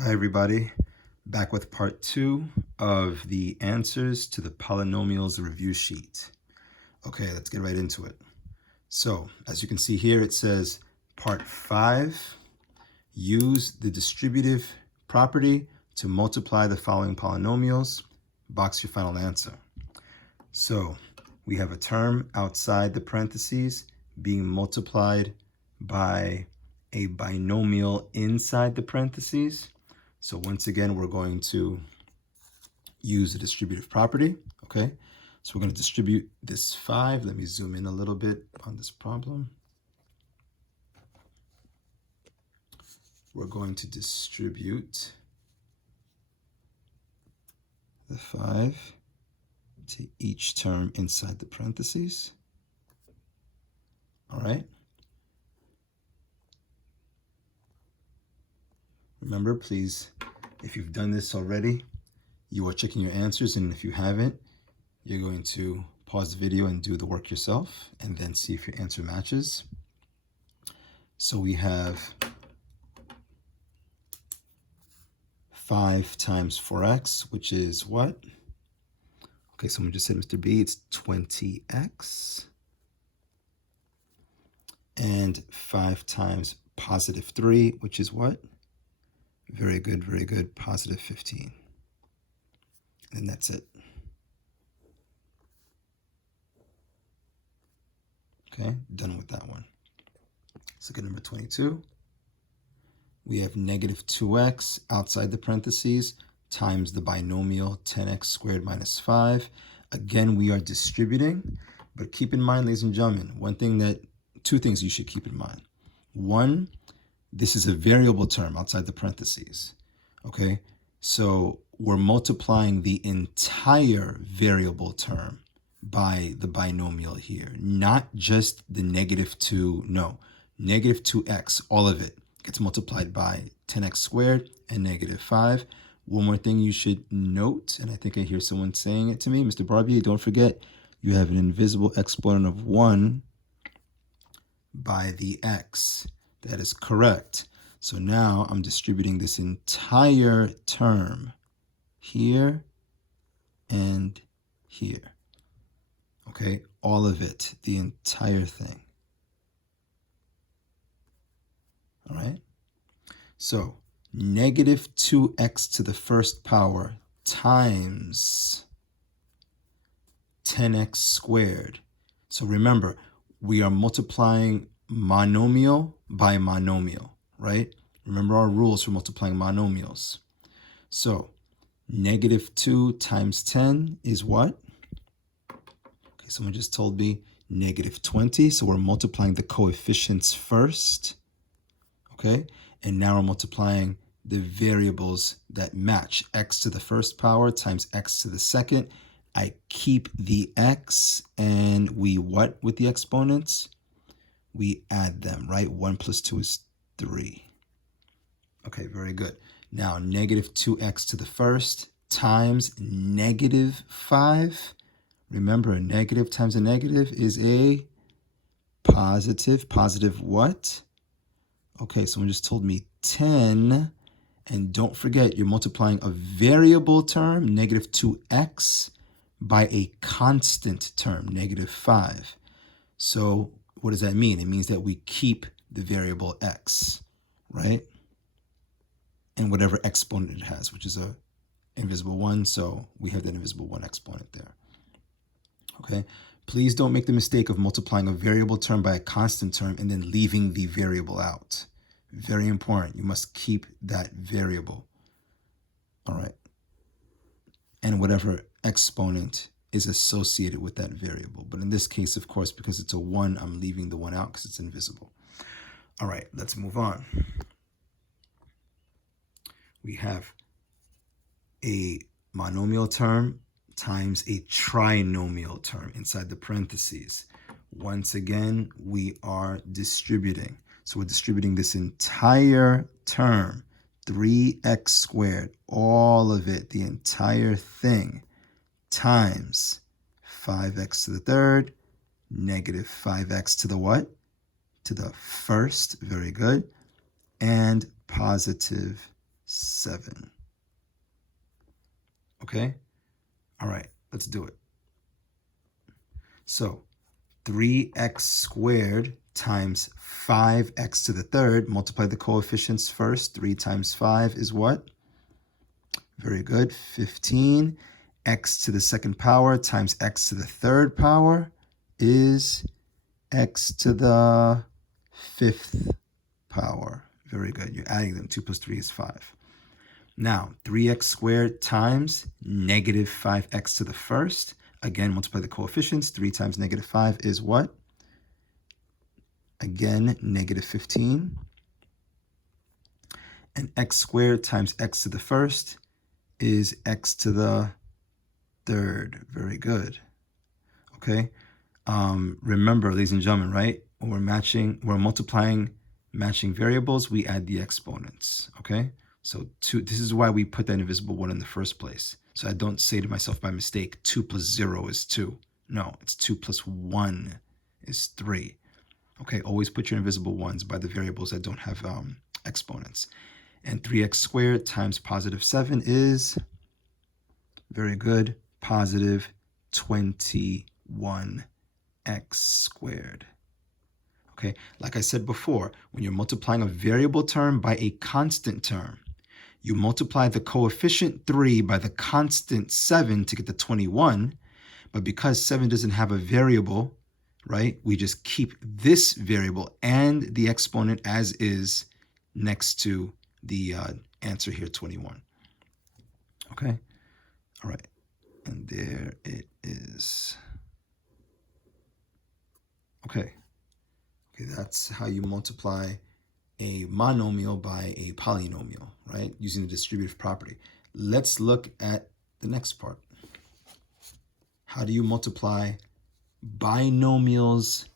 Hi everybody, back with part 2 of the answers to the Polynomials Review Sheet. Okay, let's get right into it. So, as you can see here, it says part 5, use the distributive property to multiply the following polynomials. Box your final answer. So, we have a term outside the parentheses being multiplied by a binomial inside the parentheses. So once again, we're going to use the distributive property, okay? So we're going to distribute this 5. Let me zoom in a little bit on this problem. We're going to distribute the 5 to each term inside the parentheses, all right? Remember, please, if you've done this already, you are checking your answers, and if you haven't, you're going to pause the video and do the work yourself and then see if your answer matches. So we have 5 times 4x, which is what? Okay, someone just said, Mr. B, it's 20x. And 5 times positive 3, which is what? Very good, positive 15. And that's it. Okay, done with that one. Let's look at number 22. We have negative 2x outside the parentheses times the binomial 10x squared minus 5. Again, we are distributing, but keep in mind, ladies and gentlemen, two things you should keep in mind. One, this is a variable term outside the parentheses, okay? So we're multiplying the entire variable term by the binomial here, not just the negative 2x, all of it gets multiplied by 10x squared and negative 5. One more thing you should note, and I think I hear someone saying it to me, Mr. Barbier, don't forget, you have an invisible exponent of 1 by the x. That is correct. So now I'm distributing this entire term here and here. Okay, all of it, the entire thing. All right? So negative 2x to the first power times 10x squared. So remember, we are multiplying monomial by monomial, right? Remember our rules for multiplying monomials. So negative 2 times 10 is what? Okay, someone just told me negative 20. So we're multiplying the coefficients first, okay? And now we're multiplying the variables that match. X to the first power times x to the second. I keep the x, and we what with the exponents? We add them, right? 1 plus 2 is 3. Okay, very good. Now, negative 2x to the first times negative 5. Remember, a negative times a negative is a positive. Positive what? Okay, someone just told me 10. And don't forget, you're multiplying a variable term, negative 2x, by a constant term, negative 5. So what does that mean? It means that we keep the variable x, right? And whatever exponent it has, which is a invisible 1, so we have that invisible 1 exponent there. Okay? Please don't make the mistake of multiplying a variable term by a constant term and then leaving the variable out. Very important. You must keep that variable. All right? And whatever exponent is associated with that variable. But in this case, of course, because it's a 1, I'm leaving the 1 out because it's invisible. All right, let's move on. We have a monomial term times a trinomial term inside the parentheses. Once again, we are distributing. So we're distributing this entire term, 3x squared, all of it, the entire thing, times 5x to the third, negative 5x to the what? To the first, very good, and positive 7. Okay? All right, let's do it. So 3x squared times 5x to the third. Multiply the coefficients first. 3 times 5 is what? Very good. 15. X to the second power times x to the third power is x to the fifth power. Very good. You're adding them. 2 plus 3 is 5. Now, 3x squared times negative 5x to the first. Again, multiply the coefficients. 3 times negative 5 is what? Again, negative 15. And x squared times x to the first is x to the third. Very good. Okay. Remember, ladies and gentlemen, right? When we're multiplying matching variables, we add the exponents. Okay. So this is why we put that invisible one in the first place. So I don't say to myself by mistake, 2 plus 0 is 2. No, it's 2 plus 1 is 3. Okay, always put your invisible ones by the variables that don't have exponents. And 3x squared times positive 7 is, very good, positive 21x squared. Okay, like I said before, when you're multiplying a variable term by a constant term, you multiply the coefficient 3 by the constant 7 to get the 21. But because 7 doesn't have a variable, right, we just keep this variable and the exponent as is next to the answer here, 21. Okay, all right, and there it is. Okay, that's how you multiply a monomial by a polynomial, right, using the distributive property. Let's look at the next part. How do you multiply binomials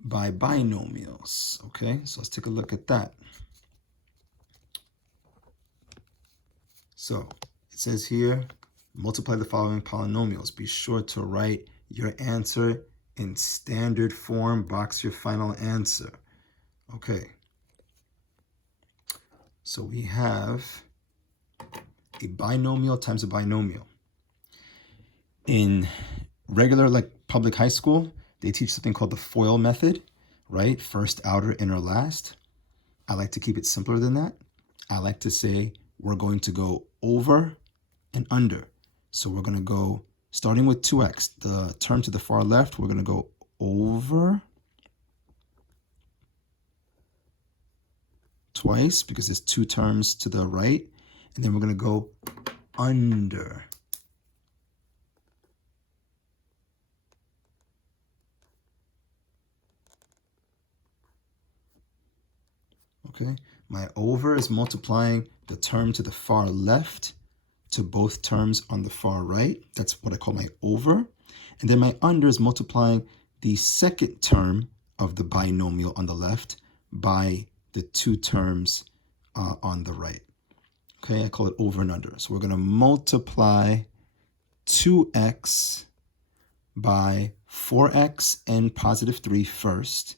by binomials? Okay, so let's take a look at that. So it says here, multiply the following polynomials. Be sure to write your answer in standard form. Box your final answer. Okay. So we have a binomial times a binomial. In regular, like public high school, they teach something called the FOIL method, right? First, outer, inner, last. I like to keep it simpler than that. I like to say we're going to go over and under. So we're going to go, starting with 2x, the term to the far left, we're going to go over twice because there's 2 terms to the right. And then we're going to go under. Okay, my over is multiplying the term to the far left to both terms on the far right. That's what I call my over. And then my under is multiplying the second term of the binomial on the left by the 2 terms on the right. Okay, I call it over and under. So we're going to multiply 2x by 4x and positive 3 first.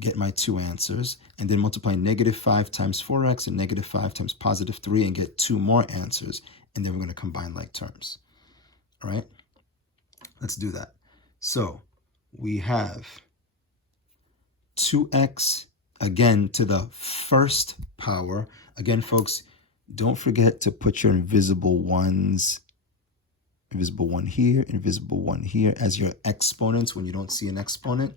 Get my 2 answers, and then multiply negative 5 times 4x and negative 5 times positive 3 and get 2 more answers, and then we're going to combine like terms. All right, let's do that. So we have 2x again to the first power. Again, folks, don't forget to put your invisible ones, invisible one here, invisible one here, as your exponents when you don't see an exponent.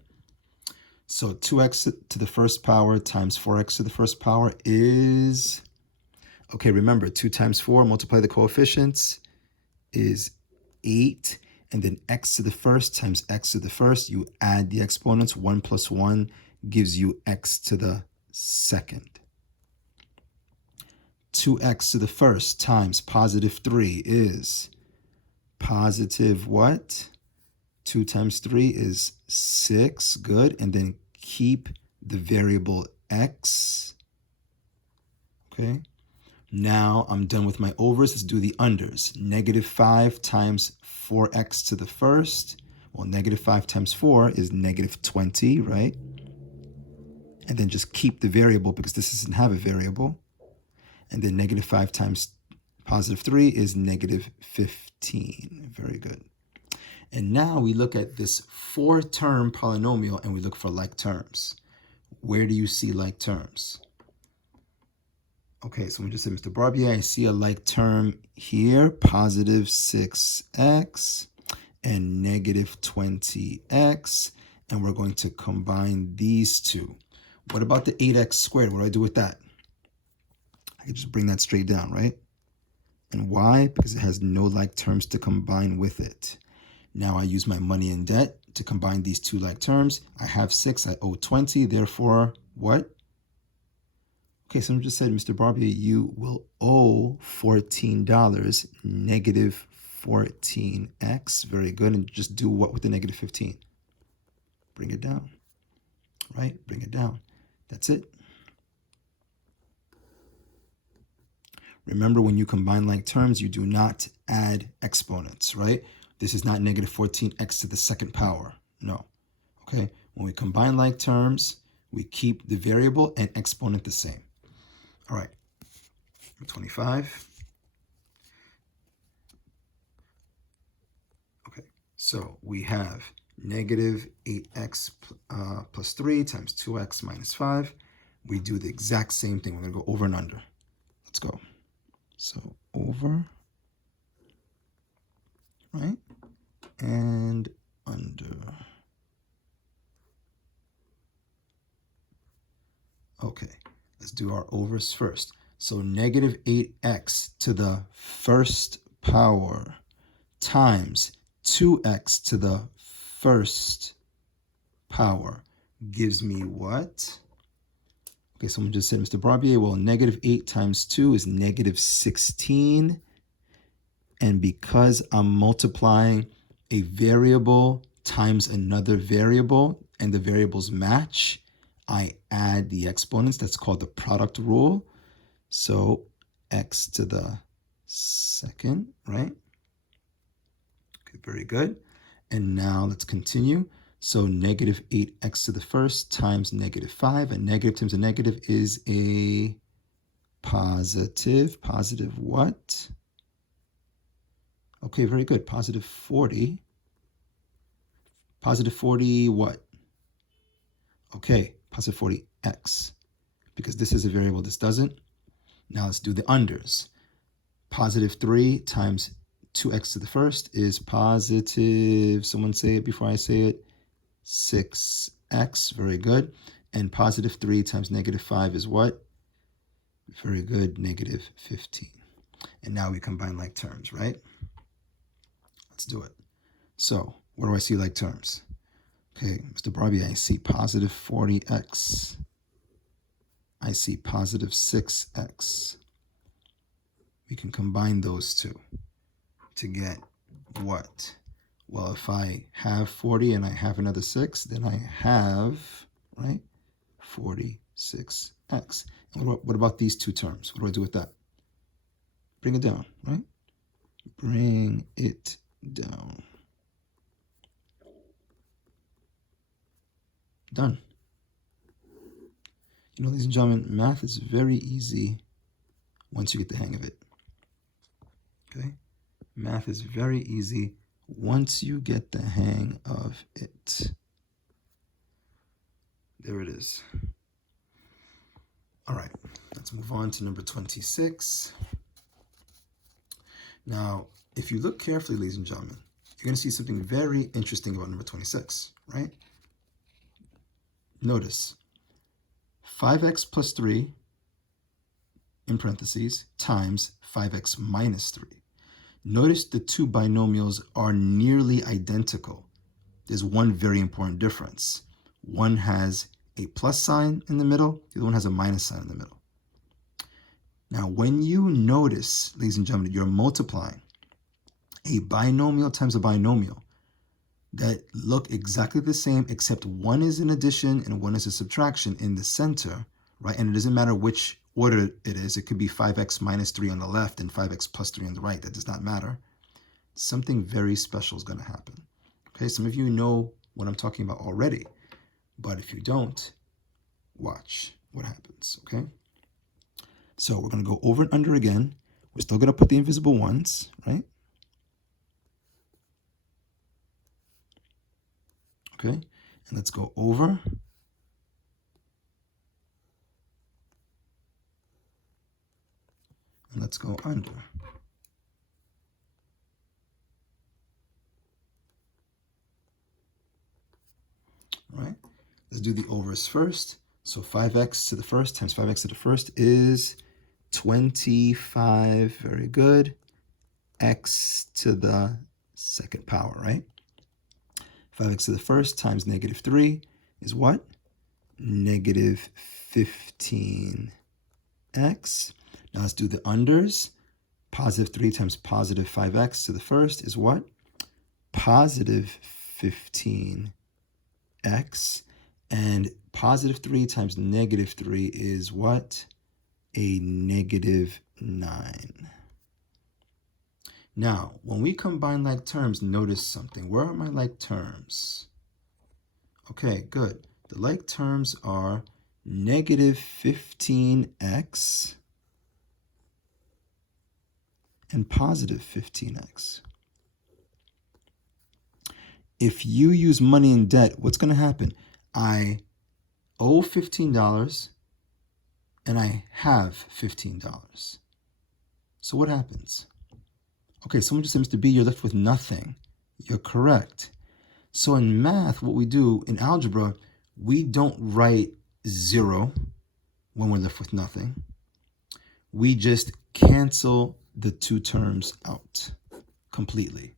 So 2x to the first power times 4x to the first power is, okay, remember, 2 times 4, multiply the coefficients, is 8. And then x to the first times x to the first, you add the exponents. 1 plus 1 gives you x to the second. 2x to the first times positive 3 is positive what? 2 times 3 is 6. Good. And then keep the variable x. Okay. Now I'm done with my overs. Let's do the unders. Negative 5 times 4x to the first. Well, negative 5 times 4 is negative 20, right? And then just keep the variable because this doesn't have a variable. And then negative 5 times positive 3 is negative 15. Very good. And now we look at this 4-term polynomial and we look for like terms. Where do you see like terms? Okay, so we just said, Mr. Barbier, I see a like term here, positive 6x and negative 20x, and we're going to combine these two. What about the 8x squared? What do I do with that? I can just bring that straight down, right? And why? Because it has no like terms to combine with it. Now I use my money and debt to combine these two like terms. I have 6, I owe 20, therefore what? Okay, someone just said, Mr. Barbier, you will owe $14, negative 14x. Very good. And just do what with the negative 15? Bring it down, right? Bring it down. That's it. Remember, when you combine like terms, you do not add exponents, right? This is not negative 14x to the second power. No. Okay? When we combine like terms, we keep the variable and exponent the same. All right. Number 25. Okay. So we have negative 8x plus 3 times 2x minus 5. We do the exact same thing. We're going to go over and under. Let's go. So over, right, and under. Okay, let's do our overs first. So negative 8x to the first power times 2x to the first power gives me what? Okay, someone just said, Mr. Barbier, well, negative 8 times 2 is negative 16. And because I'm multiplying a variable times another variable and the variables match, I add the exponents. That's called the product rule. So x to the second, right? Okay, very good. And now let's continue. So negative 8x to the first times negative 5. A negative times a negative is a positive. Positive what? Okay, very good. Positive 40. Positive 40 what? Okay, positive 40x. Because this is a variable, this doesn't. Now let's do the unders. Positive 3 times 2x to the first is positive, someone say it before I say it, 6x, very good. And positive 3 times negative 5 is what? Very good, negative 15. And now we combine like terms, right? Let's do it. So what do I see like terms? Okay, Mr. Barbier, I see positive 40x. I see positive 6x. We can combine those two to get what? Well, if I have 40 and I have another 6, then I have, right, 46x. And what about these two terms? What do I do with that? Bring it down, right? Bring it down. Done. You know, ladies and gentlemen, math is very easy once you get the hang of it. Okay? Math is very easy once you get the hang of it. There it is. All right, let's move on to number 26. Now, if you look carefully, ladies and gentlemen, you're going to see something very interesting about number 26, right? Notice 5x plus 3 in parentheses times 5x minus 3. Notice the two binomials are nearly identical. There's one very important difference. One has a plus sign in the middle, the other one has a minus sign in the middle. Now, when you notice, ladies and gentlemen, you're multiplying a binomial times a binomial that look exactly the same, except one is an addition and one is a subtraction in the center, right? And it doesn't matter which order it is. It could be 5x minus 3 on the left and 5x plus 3 on the right. That does not matter. Something very special is going to happen. Okay, some of you know what I'm talking about already, but if you don't, watch what happens, okay? So we're going to go over and under again. We're still going to put the invisible ones, right? Okay, and let's go over. And let's go under. All right, let's do the overs first. So 5x to the first times 5x to the first is 25, very good, x to the second power, right? 5x to the first times negative 3 is what? Negative 15x. Now let's do the unders. Positive 3 times positive 5x to the first is what? Positive 15x. And positive 3 times negative 3 is what? A negative 9. Now, when we combine like terms, notice something. Where are my like terms? Okay, good. The like terms are negative 15x and positive 15x. If you use money in debt, what's going to happen? I owe $15 and I have $15. So what happens? Okay, someone just said, Mr. B, you're left with nothing. You're correct. So in math, what we do in algebra, we don't write 0 when we're left with nothing. We just cancel the two terms out completely.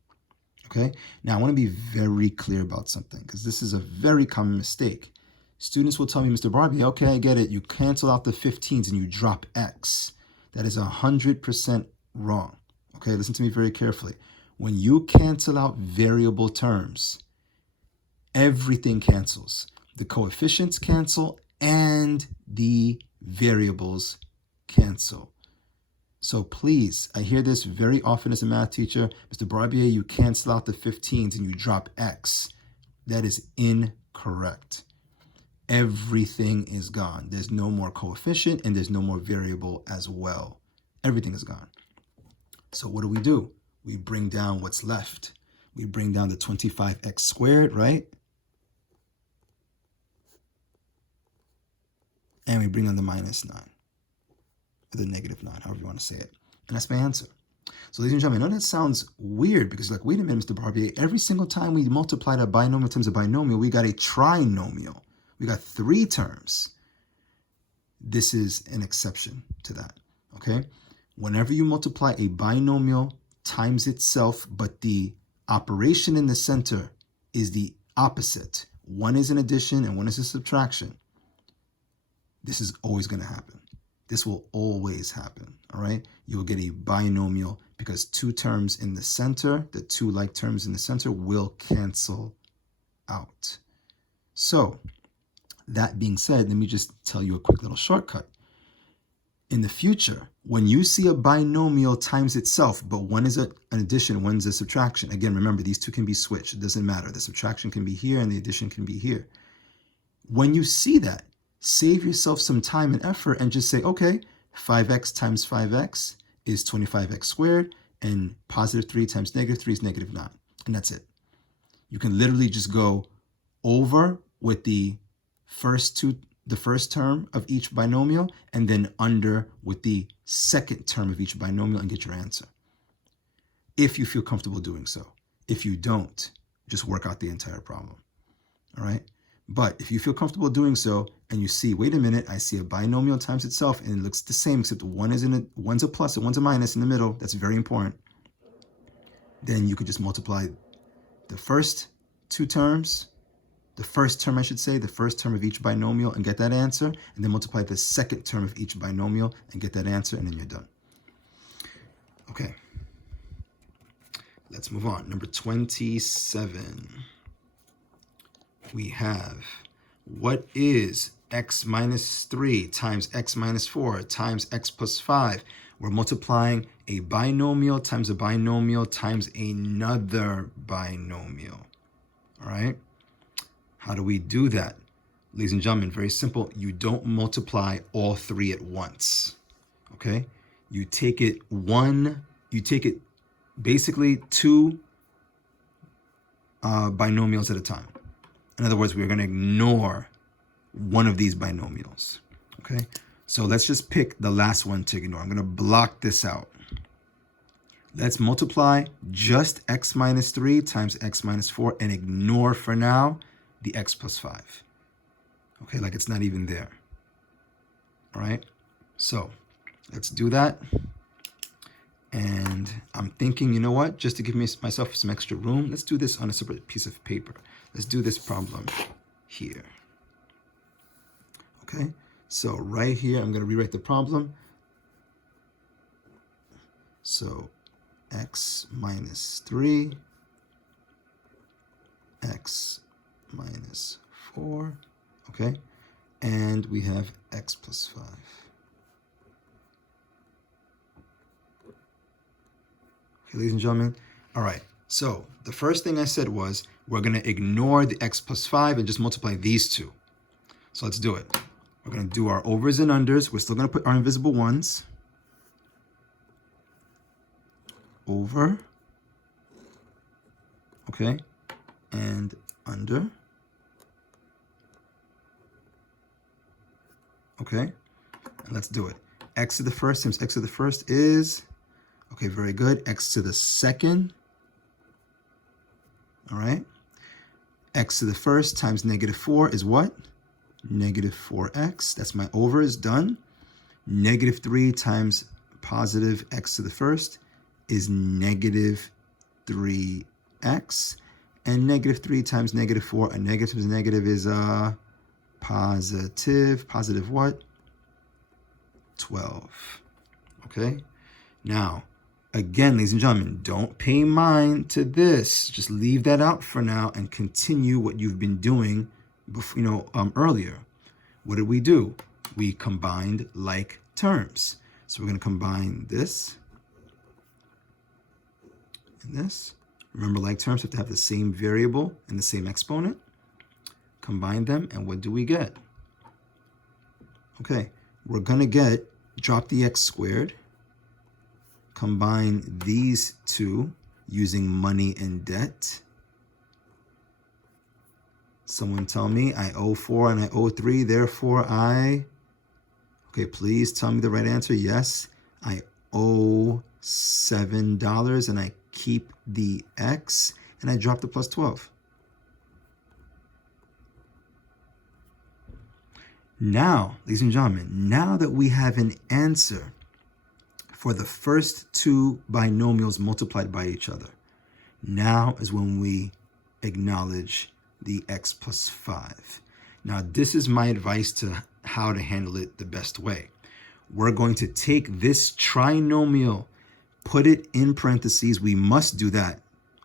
Okay, now I want to be very clear about something because this is a very common mistake. Students will tell me, Mr. Barbie, okay, I get it. You cancel out the 15s and you drop x. That is 100% wrong. Okay, listen to me very carefully. When you cancel out variable terms, everything cancels. The coefficients cancel and the variables cancel. So please, I hear this very often as a math teacher. Mr. Barbier, you cancel out the 15s and you drop x. That is incorrect. Everything is gone. There's no more coefficient and there's no more variable as well. Everything is gone. So what do? We bring down what's left. We bring down the 25x squared, right? And we bring down the minus 9. Or the negative 9, however you want to say it. And that's my answer. So ladies and gentlemen, I know that sounds weird because you're like, wait a minute, Mr. Barbier, every single time we multiplied a binomial times a binomial, we got a trinomial. We got 3 terms. This is an exception to that, okay? Whenever you multiply a binomial times itself, but the operation in the center is the opposite. One is an addition and one is a subtraction. This is always going to happen. This will always happen, all right? You'll get a binomial because 2 terms in the center, the 2 like terms in the center will cancel out. So that being said, let me just tell you a quick little shortcut. In the future, when you see a binomial times itself, but one is an addition, one's a subtraction. Again, remember, these two can be switched. It doesn't matter. The subtraction can be here and the addition can be here. When you see that, save yourself some time and effort and just say, okay, 5x times 5x is 25x squared, and positive 3 times negative 3 is negative 9. And that's it. You can literally just go over with the first term of each binomial and then under with the second term of each binomial and get your answer. If you feel comfortable doing so. If you don't, just work out the entire problem. All right? But if you feel comfortable doing so and you see, wait a minute, I see a binomial times itself and it looks the same except one's a plus and one's a minus in the middle. That's very important. Then you could just multiply the first 2 terms, the first term, I should say, the first term of each binomial and get that answer, and then multiply the second term of each binomial and get that answer, and then you're done. Okay. Let's move on. Number 27. We have, what is x minus 3 times x minus 4 times x plus 5? We're multiplying a binomial times another binomial. All right? How do we do that? Ladies and gentlemen, very simple. You don't multiply all 3 at once. okay? You take it basically two binomials at a time. In other words, we're going to ignore one of these binomials, okay? So let's just pick the last one to ignore. I'm going to block this out. Let's multiply just x minus 3 times x minus 4 and ignore for now the x plus 5. Okay, like it's not even there. All right, so let's do that. And I'm thinking, you know what, just to give myself some extra room, let's do this on a separate piece of paper. Let's do this problem here. Okay, so right here, I'm going to rewrite the problem. So x minus 3, x minus 4, okay? And we have x plus 5. Okay, ladies and gentlemen. All right, so the first thing I said was we're going to ignore the x plus 5 and just multiply these two. So let's do it. We're going to do our overs and unders. We're still going to put our invisible ones. Over, okay, and under, okay, and let's do it. X to the first times x to the first is, okay, very good, x to the second, all right, x to the first times negative 4 is what? Negative 4x, that's my over, is done. Negative 3 times positive x to the first is negative 3x, and negative 3 times negative 4, a negative is negative is positive. Positive what? 12. Okay? Now, again, ladies and gentlemen, don't pay mind to this. Just leave that out for now and continue what you've been doing before, earlier. What did we do? We combined like terms. So we're going to combine this and this. Remember, like terms have to have the same variable and the same exponent. Combine them, and what do we get? Okay, we're going to drop the x squared, combine these two using money and debt. Someone tell me I owe 4 and I owe 3, therefore okay, please tell me the right answer. Yes, I owe $7 and I keep the x and I drop the plus 12. Now, ladies and gentlemen, now that we have an answer for the first two binomials multiplied by each other, now is when we acknowledge the x plus 5. Now, this is my advice to how to handle it the best way. We're going to take this trinomial, put it in parentheses. We must do that,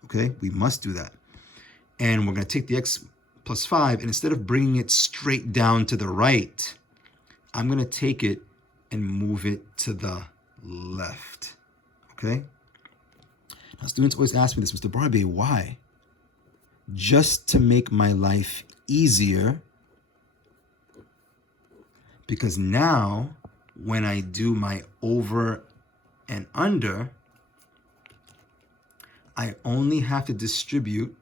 okay? We must do that. And we're going to take the x plus 5, and instead of bringing it straight down to the right, I'm going to take it and move it to the left, okay? Now, students always ask me this, Mr. Barbe, why? Just to make my life easier, because now when I do my over and under, I only have to distribute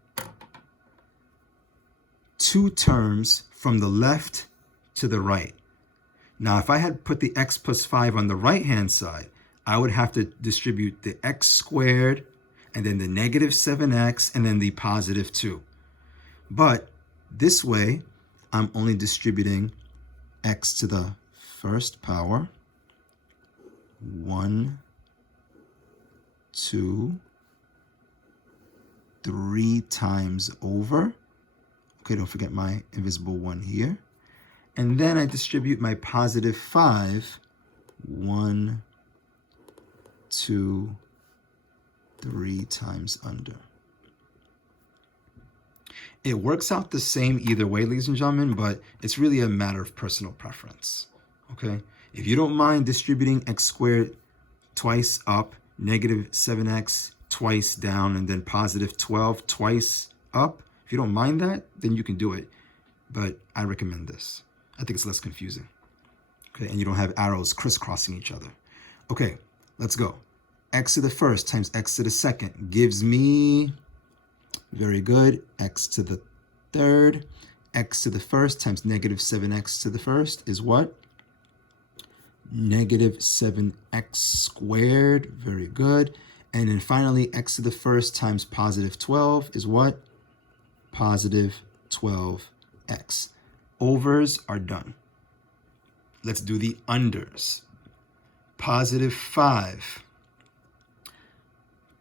two terms from the left to the right. Now, if I had put the x plus 5 on the right-hand side, I would have to distribute the x squared and then the negative 7x and then the positive 2. But this way, I'm only distributing x to the first power, 1, 2, 3 times over. Okay, don't forget my invisible 1 here. And then I distribute my positive 5, 1, 2, 3 times under. It works out the same either way, ladies and gentlemen, but it's really a matter of personal preference, okay? If you don't mind distributing x squared twice up, negative 7x twice down, and then positive 12 twice up, if you don't mind that, then you can do it. But I recommend this. I think it's less confusing, okay? And you don't have arrows crisscrossing each other. Okay, let's go. X to the first times x to the second gives me, very good, x to the third. X to the first times negative 7x to the first is what? Negative 7x squared. Very good. And then finally, x to the first times positive 12 is what? Positive 12x. Overs are done. Let's do the unders. Positive 5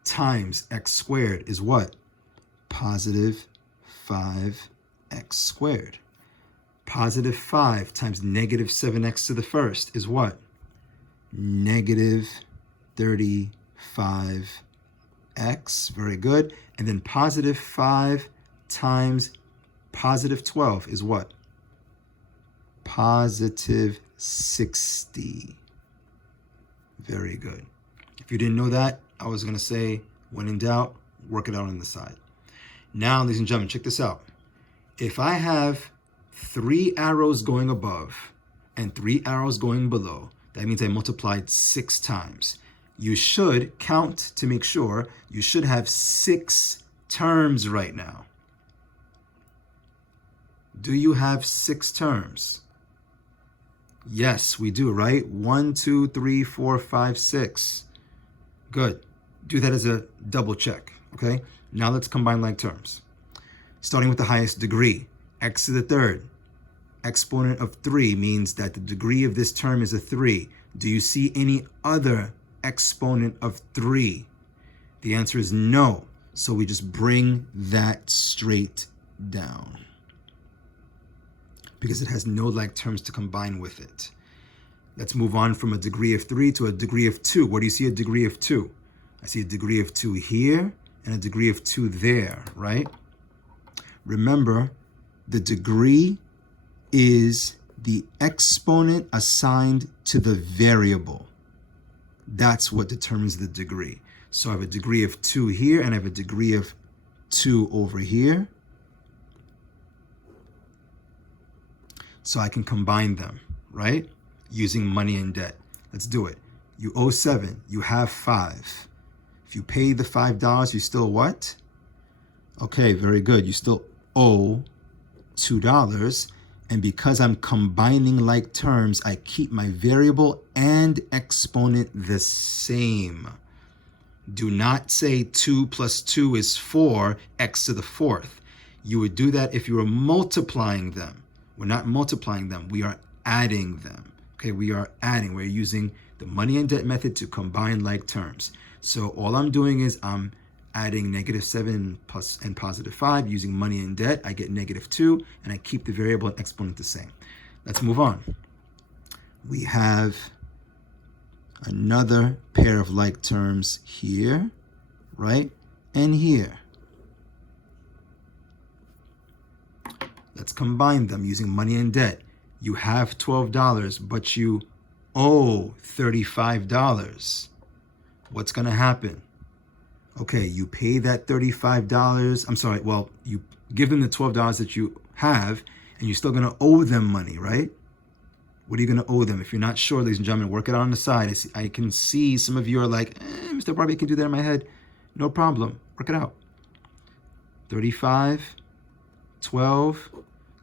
times x squared is what? Positive 5x squared. Positive 5 times negative 7x to the first is what? Negative 35x. Very good. And then positive 5 times positive 12 is what? Positive 60. Very good. If you didn't know that, I was going to say, when in doubt, work it out on the side. Now, ladies and gentlemen, check this out. If I have 3 arrows going above and 3 arrows going below, that means I multiplied 6 times. You should count to make sure you should have 6 terms right now. Do you have 6 terms? Yes, we do, right? 1, 2, 3, 4, 5, 6. Good. Do that as a double check, okay? Now let's combine like terms. Starting with the highest degree, x to the third. Exponent of 3 means that the degree of this term is a 3. Do you see any other exponent of 3? The answer is no. So we just bring that straight down, because it has no like terms to combine with it. Let's move on from a degree of 3 to a degree of 2. Where do you see a degree of 2? I see a degree of 2 here and a degree of 2 there, right? Remember, the degree is the exponent assigned to the variable. That's what determines the degree. So I have a degree of 2 here and I have a degree of 2 over here. So I can combine them, right? Using money and debt. Let's do it. You owe 7, you have 5. If you pay the $5, you still what? Okay, very good. You still owe $2. And because I'm combining like terms, I keep my variable and exponent the same. Do not say 2 plus 2 is 4, x to the fourth. You would do that if you were multiplying them. We're not multiplying them, we are adding them. Okay, we are adding. We're using the money and debt method to combine like terms. So all I'm doing is I'm adding negative 7 plus and positive 5 using money and debt. I get negative 2, and I keep the variable and exponent the same. Let's move on. We have another pair of like terms here, right? And here. Let's combine them using money and debt. You have $12, but you owe $35. What's going to happen? Okay, you pay that $35. I'm sorry, well, you give them the $12 that you have, and you're still going to owe them money, right? What are you going to owe them? If you're not sure, ladies and gentlemen, work it out on the side. I can see some of you are like, Mr. Barbie, I can do that in my head. No problem. Work it out. 35, 12.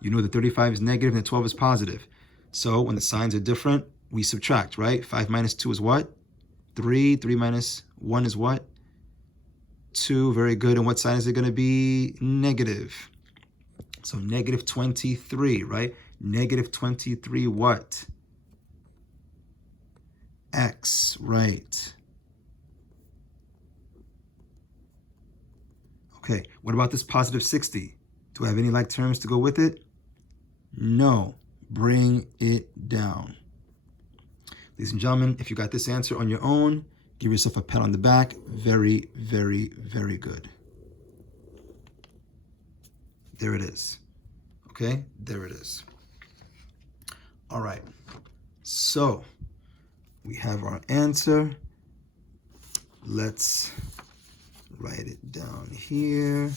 You know that 35 is negative and 12 is positive. So when the signs are different, we subtract, right? 5 minus 2 is what? 3. 3 minus 1 is what? 2. Very good. And what sign is it going to be? Negative. So negative 23, right? Negative 23 what? X, right. Okay, what about this positive 60? Do I have any like terms to go with it? No. Bring it down. Ladies and gentlemen, if you got this answer on your own, give yourself a pat on the back. Very, very, very good. There it is. Okay, there it is. All right, so we have our answer. Let's write it down here.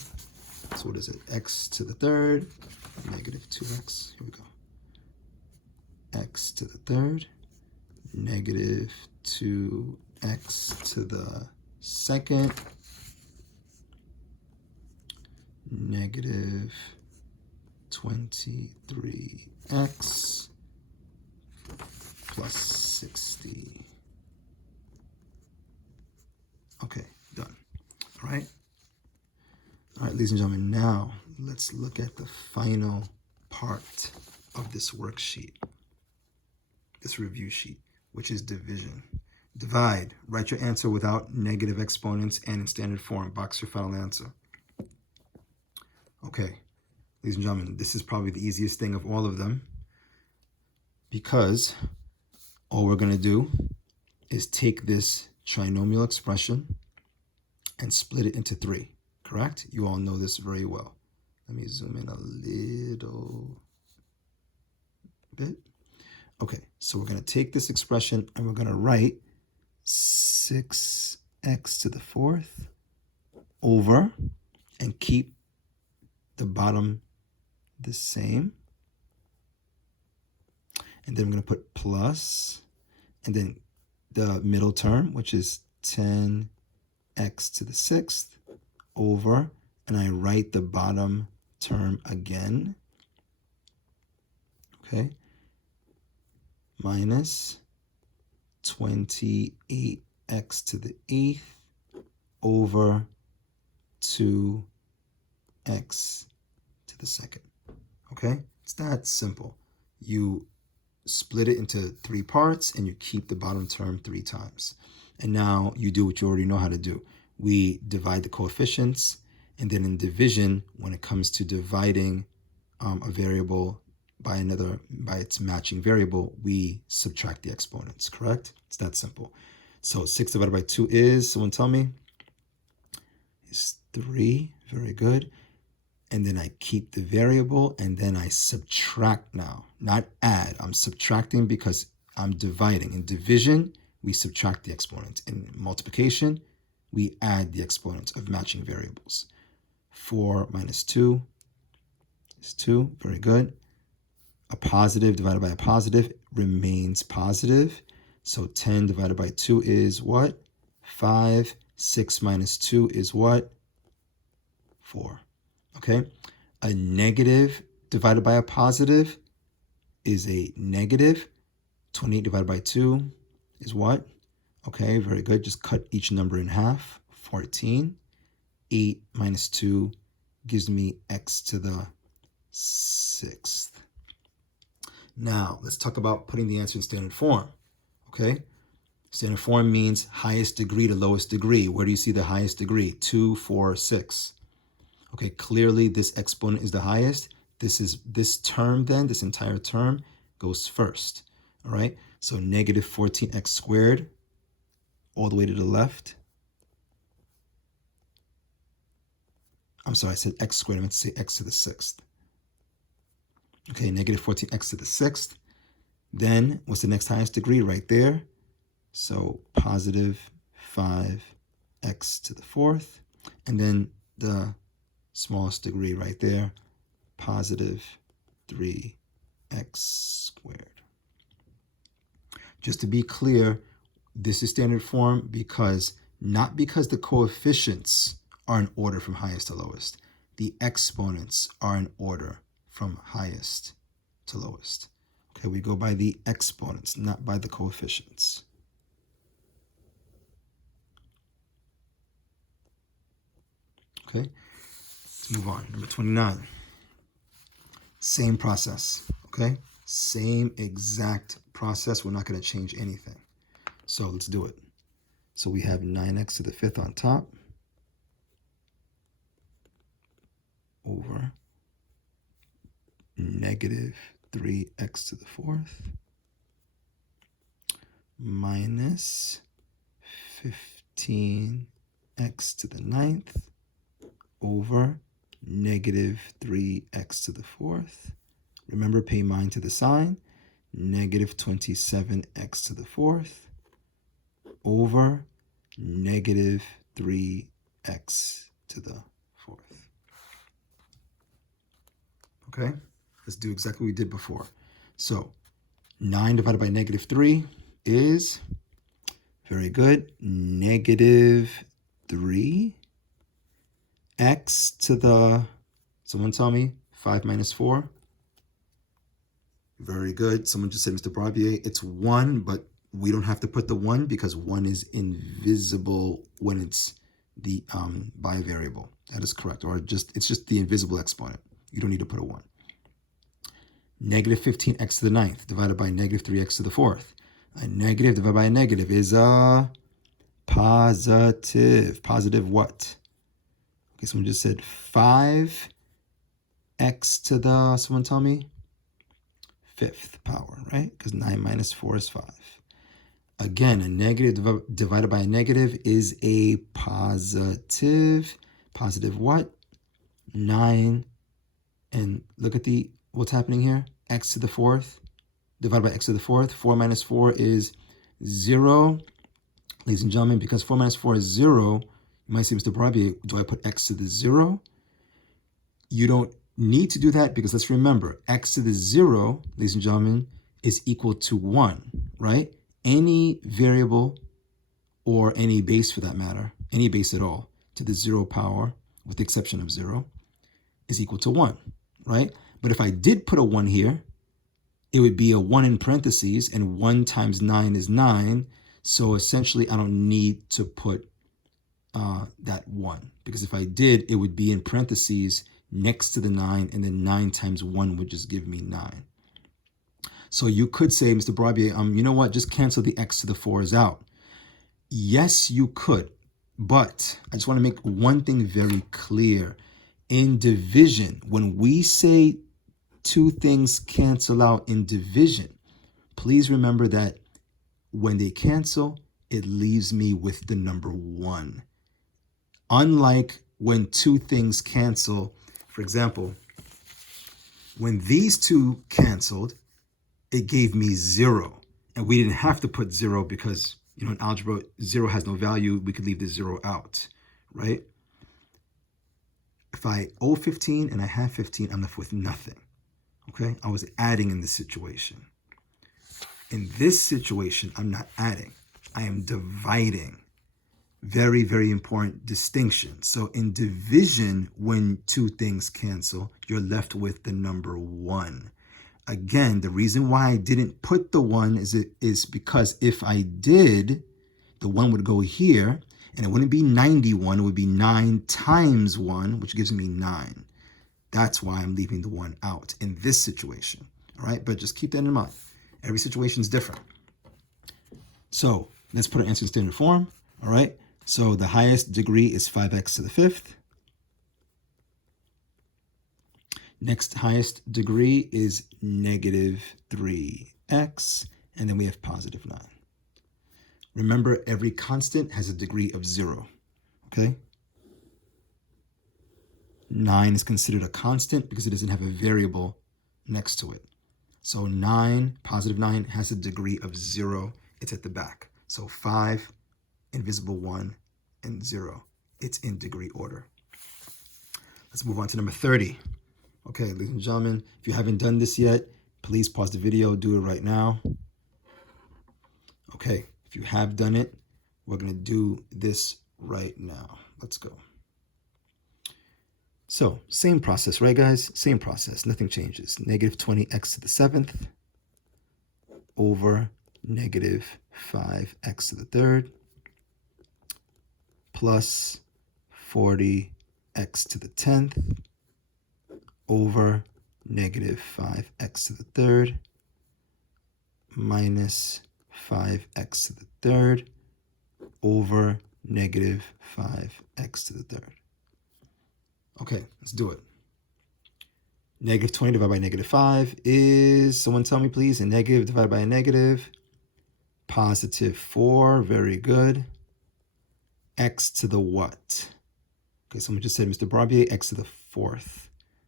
So what is it? X to the third, negative 2x. Here we go. X to the third, negative 2x to the second negative 23x plus 60. Okay, done. All right. All right, ladies and gentlemen, now let's look at the final part of this worksheet, this review sheet, which is division. Divide. Write your answer without negative exponents and in standard form. Box your final answer. Okay, ladies and gentlemen, this is probably the easiest thing of all of them, because all we're going to do is take this trinomial expression and split it into 3, correct? You all know this very well. Let me zoom in a little bit. Okay, so we're going to take this expression and we're going to write 6x to the 4th over, and keep the bottom the same. And then I'm going to put plus, and then the middle term, which is 10x to the 6th over, and I write the bottom term again. Okay. Minus 28x to the 8th over 2x to the second. Okay, it's that simple. You split it into 3 parts and you keep the bottom term 3 times. And now you do what you already know how to do. We divide the coefficients, and then in division, when it comes to dividing a variable by its matching variable, we subtract the exponents, correct? It's that simple. So 6 divided by 2 is, someone tell me? Is 3, very good. And then I keep the variable, and then I subtract now, not add. I'm subtracting because I'm dividing. In division, we subtract the exponents. In multiplication, we add the exponents of matching variables. 4 minus 2 is 2, very good. A positive divided by a positive remains positive. So 10 divided by 2 is what? 5. 6 minus 2 is what? 4. Okay? A negative divided by a positive is a negative. 28 divided by 2 is what? Okay, very good. Just cut each number in half. 14. 8 minus 2 gives me x to the 6th. Now, let's talk about putting the answer in standard form, okay? Standard form means highest degree to lowest degree. Where do you see the highest degree? 2, 4, 6. Okay, clearly this exponent is the highest. This term then, this entire term goes first, all right? So negative 14x squared all the way to the left. I'm sorry, I said x squared. I meant to say x to the 6th. Okay, negative 14x to the 6th. Then what's the next highest degree? Right there. So positive 5x to the 4th. And then the smallest degree right there, positive 3x squared. Just to be clear, this is standard form not because the coefficients are in order from highest to lowest. The exponents are in order from highest to lowest. Okay, we go by the exponents, not by the coefficients. Okay, let's move on. Number 29. Same process, okay? Same exact process. We're not going to change anything. So let's do it. So we have 9x to the 5th on top over negative 3x to the 4th minus 15x to the 9th over negative 3x to the 4th. Remember, pay mind to the sign. Negative 27x to the 4th over negative 3x to the 4th. Okay, let's do exactly what we did before. So 9 divided by negative 3 is, very good, negative 3 x to the, someone tell me, 5 minus 4. Very good. Someone just said, Mr. Barbier, it's 1, but we don't have to put the 1 because 1 is invisible when it's the bivariable. That is correct. Or it's just the invisible exponent. You don't need to put a 1. Negative 15x to the 9th divided by negative 3x to the 4th. A negative divided by a negative is a positive. Positive what? Okay, someone just said 5x to the, someone tell me? 5th power, right? Because 9 minus 4 is 5. Again, a negative divided by a negative is a positive. Positive what? 9. And look at what's happening here. X to the 4th divided by x to the 4th. 4 minus 4 is 0. Ladies and gentlemen, because 4 minus 4 is 0, you might say, Mr. Barbier, do I put x to the 0? You don't need to do that because let's remember, x to the 0, ladies and gentlemen, is equal to 1, right? Any variable or any base for that matter, any base at all, to the 0 power, with the exception of 0, is equal to 1, right? But if I did put a 1 here, it would be a 1 in parentheses, and 1 times 9 is 9. So essentially, I don't need to put that 1, because if I did, it would be in parentheses next to the 9, and then 9 times 1 would just give me 9. So you could say, Mr. Barbier, you know what, just cancel the x to the 4s out. Yes, you could, but I just want to make one thing very clear. In division, when we say two things cancel out in division, please remember that when they cancel, it leaves me with the number 1. Unlike when two things cancel, for example, when these two canceled, it gave me 0. And we didn't have to put 0 because, in algebra, 0 has no value. We could leave the 0 out, right? If I owe 15 and I have 15, I'm left with nothing, okay? I was adding in this situation. In this situation, I'm not adding. I am dividing. Very, very important distinction. So in division, when two things cancel, you're left with the number 1. Again, the reason why I didn't put the 1 is because if I did, the 1 would go here, and it wouldn't be 91, it would be 9 times 1, which gives me 9. That's why I'm leaving the 1 out in this situation, all right? But just keep that in mind. Every situation is different. So let's put our answer in standard form, all right? So the highest degree is 5x to the 5th. Next highest degree is negative 3x, and then we have positive 9. Remember, every constant has a degree of 0, okay? 9 is considered a constant because it doesn't have a variable next to it. So 9, positive 9, has a degree of 0. It's at the back. So 5, invisible 1, and 0. It's in degree order. Let's move on to number 30. Okay, ladies and gentlemen, if you haven't done this yet, please pause the video, do it right now. Okay, if you have done it, we're going to do this right now. Let's go. So, same process, right, guys? Same process. Nothing changes. Negative 20x to the 7th over negative 5x to the 3rd plus 40x to the 10th over negative 5x to the 3rd minus 5x to the 3rd over negative 5x to the 3rd. Okay, let's do it. Negative 20 divided by negative 5 is, someone tell me please, a negative divided by a negative. Positive 4, very good. X to the what? Okay, someone just said, Mr. Barbier, x to the 4th.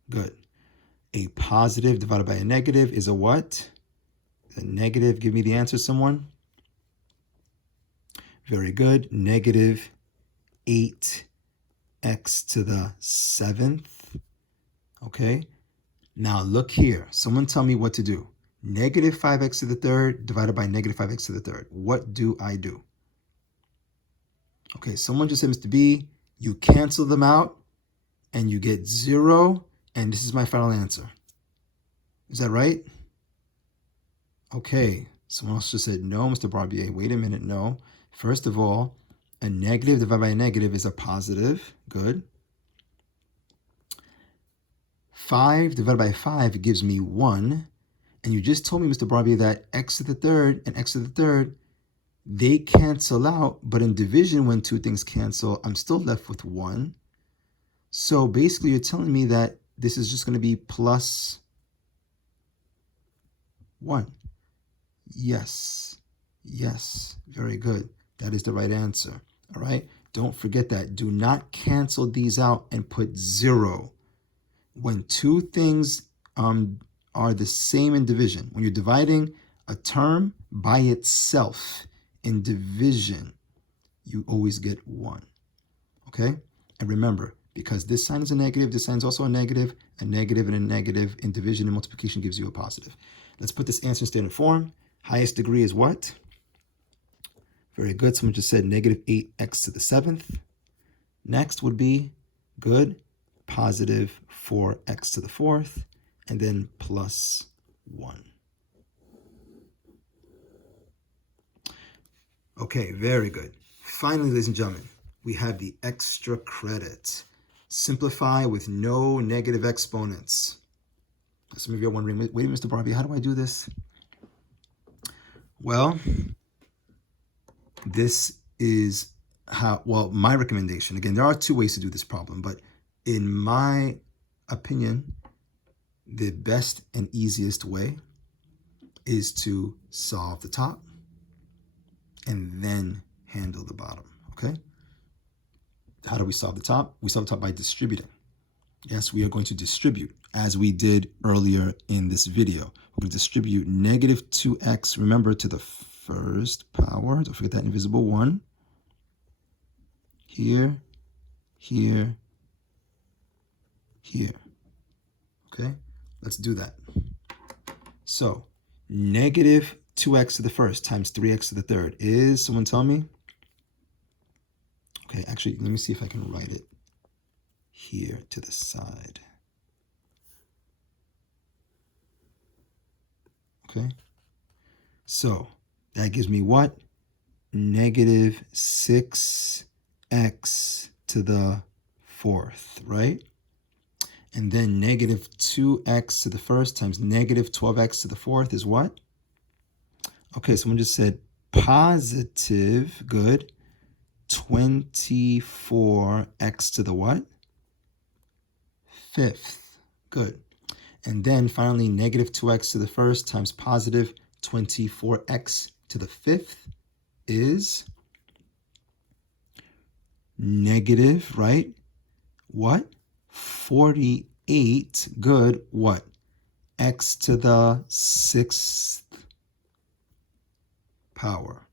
Good. A positive divided by a negative is a what? A negative, give me the answer, someone. Very good. Negative 8x to the 7th. Okay. Now look here. Someone tell me what to do. Negative 5x to the third divided by negative 5x to the third. What do I do? Okay, someone just said, Mr. B, you cancel them out and you get 0, and this is my final answer. Is that right? Okay, someone else just said, no, Mr. Barbier. Wait a minute, no. First of all, a negative divided by a negative is a positive. Good. 5 divided by 5 gives me 1. And you just told me, Mr. Barbier, that x to the third and x to the third, they cancel out. But in division, when two things cancel, I'm still left with 1. So basically, you're telling me that this is just going to be plus 1. Yes. Yes. Very good. That is the right answer. All right. Don't forget that. Do not cancel these out and put 0. When two things are the same in division, when you're dividing a term by itself in division, you always get 1. Okay? And remember, because this sign is a negative, this sign is also a negative and a negative in division and multiplication gives you a positive. Let's put this answer in standard form. Highest degree is what? Very good. Someone just said negative 8x to the 7th. Next would be, good, positive 4x to the 4th, and then plus 1. Okay, very good. Finally, ladies and gentlemen, we have the extra credit. Simplify with no negative exponents. Some of you are wondering, wait, Mr. Barbie, how do I do this? Well, this is how, well, my recommendation. Again, there are two ways to do this problem, but in my opinion, the best and easiest way is to solve the top and then handle the bottom, okay? How do we solve the top? We solve the top by distributing. Yes, we are going to distribute, as we did earlier in this video. We're going to distribute negative 2x, remember, to the first power. Don't forget that invisible 1. Here, here, here. Okay, let's do that. So, negative 2x to the first times 3x to the third is, someone tell me? Okay, actually, let me see if I can write it here to the side. Okay, so that gives me what? Negative 6x to the 4th, right? And then negative 2x to the first times negative 12x to the 4th is what? Okay, someone just said positive, good, 24x to the what? 5th, good. And then finally, negative 2x to the first times positive 24x to the 5th is negative, right? What? 48, good, what? X to the 6th power.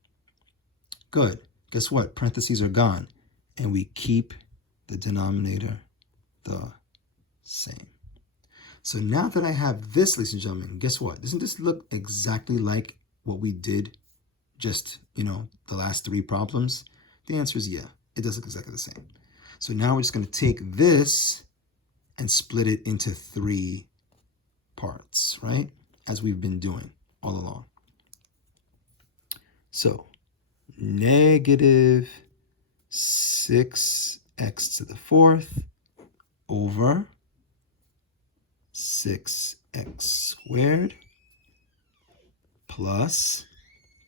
Good. Guess what? Parentheses are gone. And we keep the denominator the same. So now that I have this, ladies and gentlemen, guess what? Doesn't this look exactly like what we did just, the last 3 problems? The answer is yeah, it does look exactly the same. So now we're just going to take this and split it into 3 parts, right? As we've been doing all along. So negative 6x to the 4th over 6x squared plus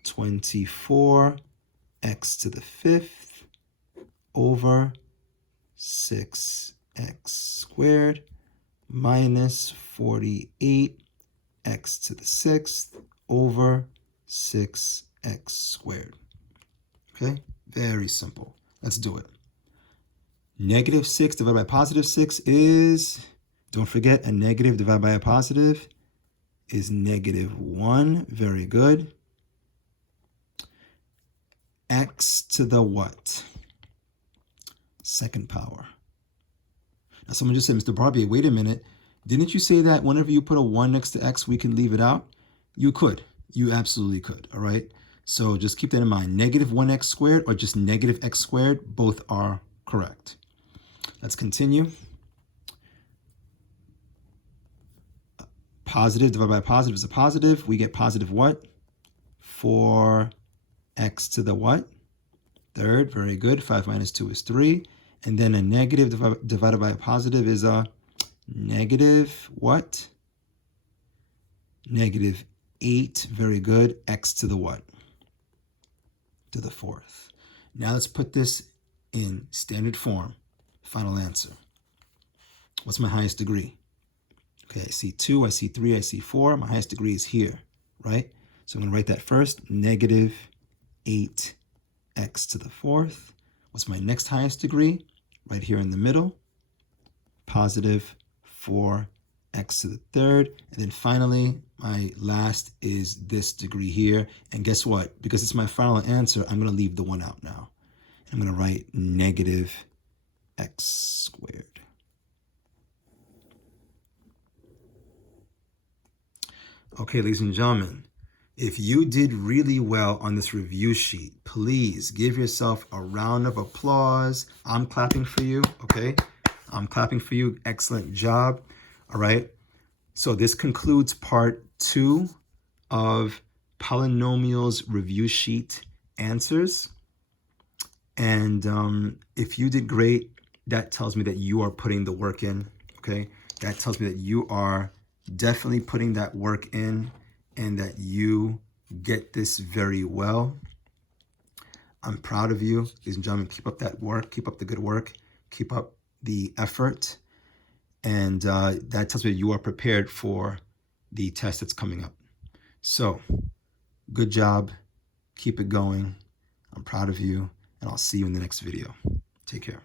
24x to the 5th over 6x squared minus 48x to the 6th over 6x squared. Okay, very simple. Let's do it. Negative 6 divided by positive 6 is, don't forget, a negative divided by a positive is negative 1. Very good. X to the what? 2nd power. Now someone just said, Mr. Barbier, wait a minute. Didn't you say that whenever you put a 1 next to x, we can leave it out? You could. You absolutely could, all right? So just keep that in mind. Negative 1x squared or just negative x squared, both are correct. Let's continue. Positive divided by positive is a positive. We get positive what? 4x to the what? Third, very good. 5 minus 2 is 3. And then a negative divided by a positive is a negative what? Negative 8, very good. X to the what? To the fourth. Now let's put this in standard form. Final answer. What's my highest degree? Okay, I see 2, I see 3, I see 4. My highest degree is here, right? So I'm going to write that first. Negative 8x to the fourth. What's my next highest degree? Right here in the middle. Positive 4x to the third. And then finally, my last is this degree here. And guess what? Because it's my final answer, I'm going to leave the 1 out now. I'm going to write negative x squared. Okay, ladies and gentlemen, if you did really well on this review sheet, please give yourself a round of applause. I'm clapping for you, okay? I'm clapping for you. Excellent job, all right? So this concludes part 2 of Polynomials Review Sheet answers. And if you did great, that tells me that you are putting the work in, okay? That tells me that you are definitely putting that work in and that you get this very well. I'm proud of you, ladies and gentlemen. Keep up that work, keep up the good work, keep up the effort. And that tells me that you are prepared for the test that's coming up. So, good job, keep it going. I'm proud of you, and I'll see you in the next video. Take care.